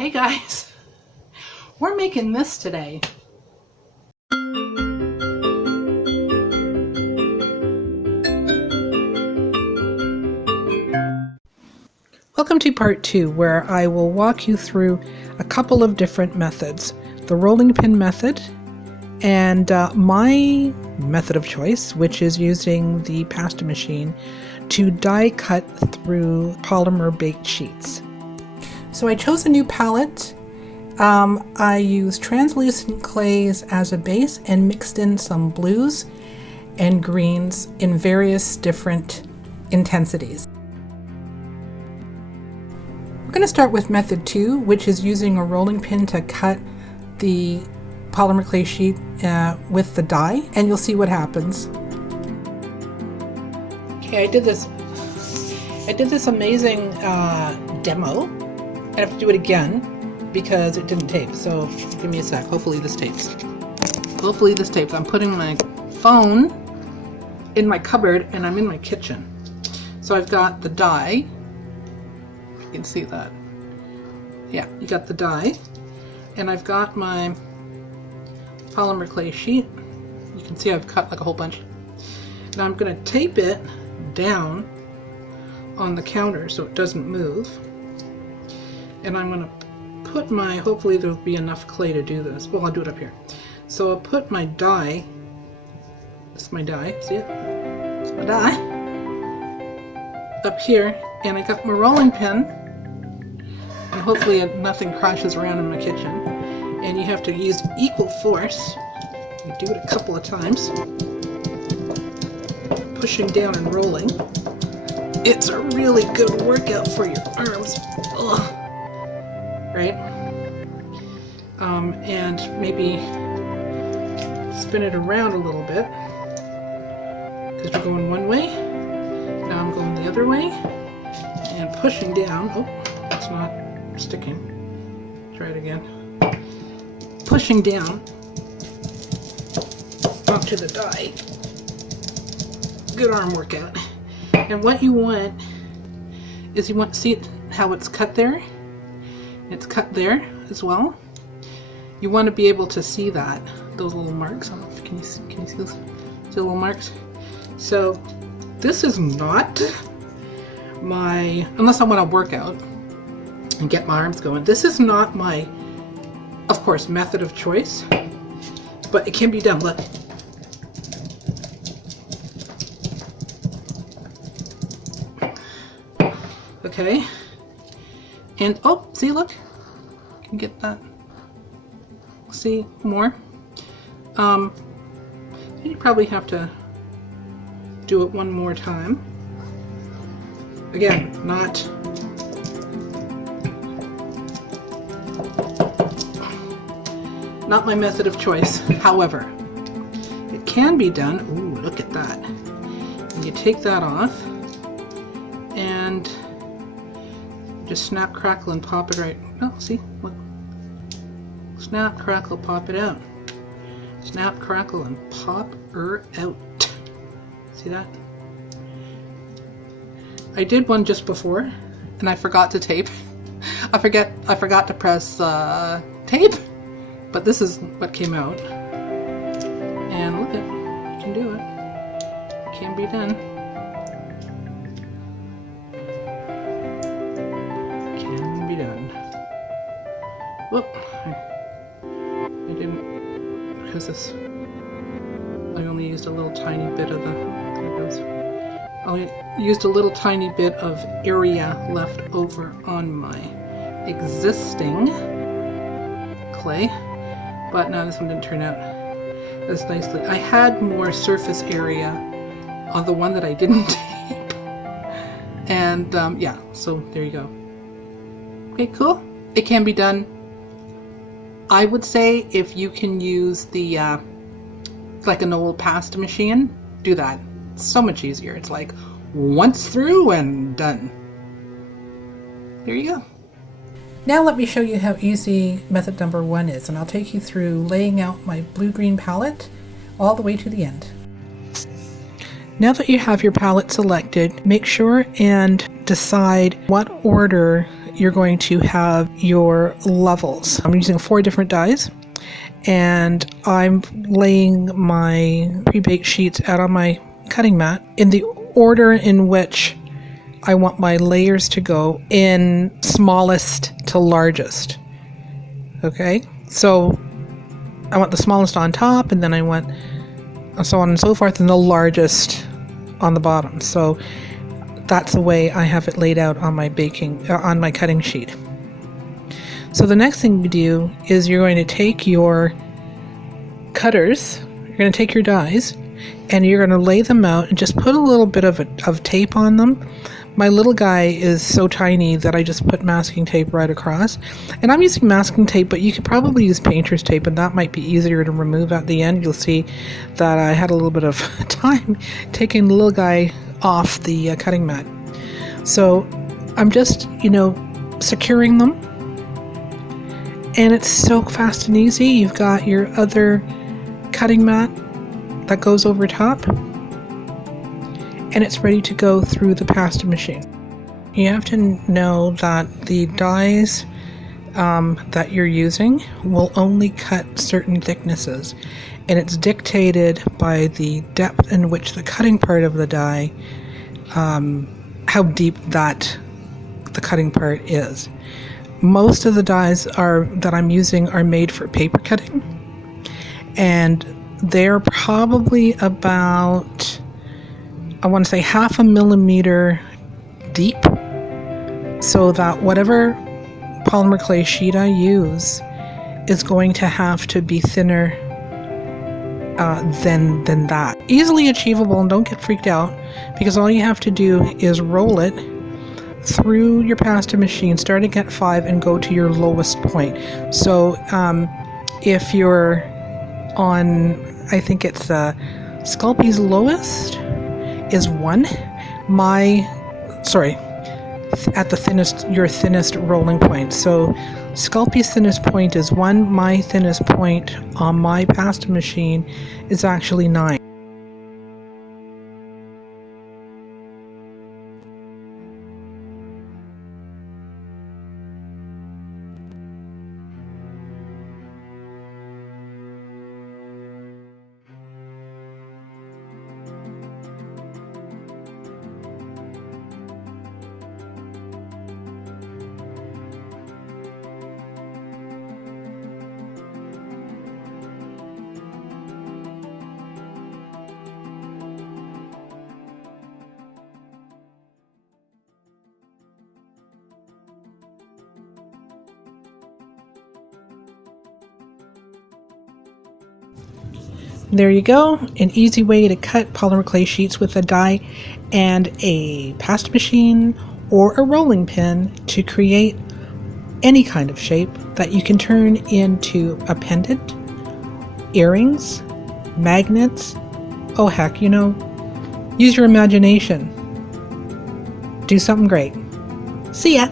Hey guys, we're making this today. Welcome to part 2, where I will walk you through a couple of different methods. The rolling pin method and my method of choice, which is using the pasta machine to die cut through polymer baked sheets. So I chose a new palette. I used translucent clays as a base and mixed in some blues and greens in various different intensities. We're going to start with method 2, which is using a rolling pin to cut the polymer clay sheet with the die, and you'll see what happens. Okay, I did this amazing demo. I have to do it again because it didn't tape, so give me a sec. Hopefully this tapes. I'm putting my phone in my cupboard and I'm in my kitchen. So I've got the die. You can see that. Yeah, you got the die. And I've got my polymer clay sheet. You can see I've cut like a whole bunch. Now I'm going to tape it down on the counter so it doesn't move. And I'm going to put my, hopefully there'll be enough clay to do this. Well, I'll do it up here. So I'll put my die, this is my die, see it? It's my die, up here, and I got my rolling pin, and hopefully nothing crashes around in my kitchen. And you have to use equal force. You do it a couple of times, pushing down and rolling. It's a really good workout for your arms. Ugh. Right? And maybe spin it around a little bit, because we're going one way. Now I'm going the other way and pushing down. Oh, it's not sticking. Try it again. Pushing down onto the die. Good arm workout. And what you want is you want to see how it's cut there. It's cut there as well. You want to be able to see that, those little marks. I don't know if can you see those little marks? So this is not my, unless I want to work out and get my arms going, this is not my, of course, method of choice, but it can be done. Look. Okay. And oh, see, look, you can get that. See more. You probably have to do it one more time. Again, not my method of choice. However, it can be done. Ooh, look at that. And you take that off and just snap, crackle, and pop it right. Oh, see? Look. Snap, crackle, pop it out. Snap, crackle, and pop her out. See that? I did one just before, and I forgot to tape. I forgot to press tape, but this is what came out. And look at, you can do it. It can be done. Whoop! I didn't, because this, I only used a little tiny bit of the, there it goes. I used a little tiny bit of area left over on my existing clay, but no, this one didn't turn out as nicely. I had more surface area on the one that I didn't tape. And yeah, so there you go. Okay, cool. It can be done. I would say if you can use the, like an old pasta machine, do that. It's so much easier. It's like once through and done. There you go. Now let me show you how easy method number 1 is, and I'll take you through laying out my blue-green palette all the way to the end. Now that you have your palette selected, make sure and decide what order you're going to have your levels. I'm using 4 different dyes, and I'm laying my pre-baked sheets out on my cutting mat in the order in which I want my layers to go, in smallest to largest. Okay, so I want the smallest on top, and then I want so on and so forth, and the largest on the bottom. So that's the way I have it laid out on my on my cutting sheet. So the next thing you do is you're going to take your cutters, you're going to take your dies, and you're going to lay them out and just put a little bit of tape on them. My little guy is so tiny that I just put masking tape right across. And I'm using masking tape, but you could probably use painter's tape, and that might be easier to remove at the end. You'll see that I had a little bit of time taking the little guy off the cutting mat. So I'm just, securing them. And it's so fast and easy. You've got your other cutting mat that goes over top, and it's ready to go through the pasta machine. You have to know that the dies that you're using will only cut certain thicknesses, and it's dictated by the depth in which the cutting part of the die, how deep the cutting part is. Most of the dies that I'm using are made for paper cutting, and they're probably about, I want to say, 0.5 millimeter deep, so that whatever polymer clay sheet I use is going to have to be thinner than that. Easily achievable, and don't get freaked out, because all you have to do is roll it through your pasta machine starting at 5 and go to your lowest point. So if you're on, I think it's Sculpey's lowest is 1. At the thinnest, your thinnest rolling point. So Sculpey's thinnest point is 1. My thinnest point on my pasta machine is actually 9. There you go, an easy way to cut polymer clay sheets with a die and a pasta machine or a rolling pin to create any kind of shape that you can turn into a pendant, earrings, magnets. Oh heck, use your imagination. Do something great. See ya!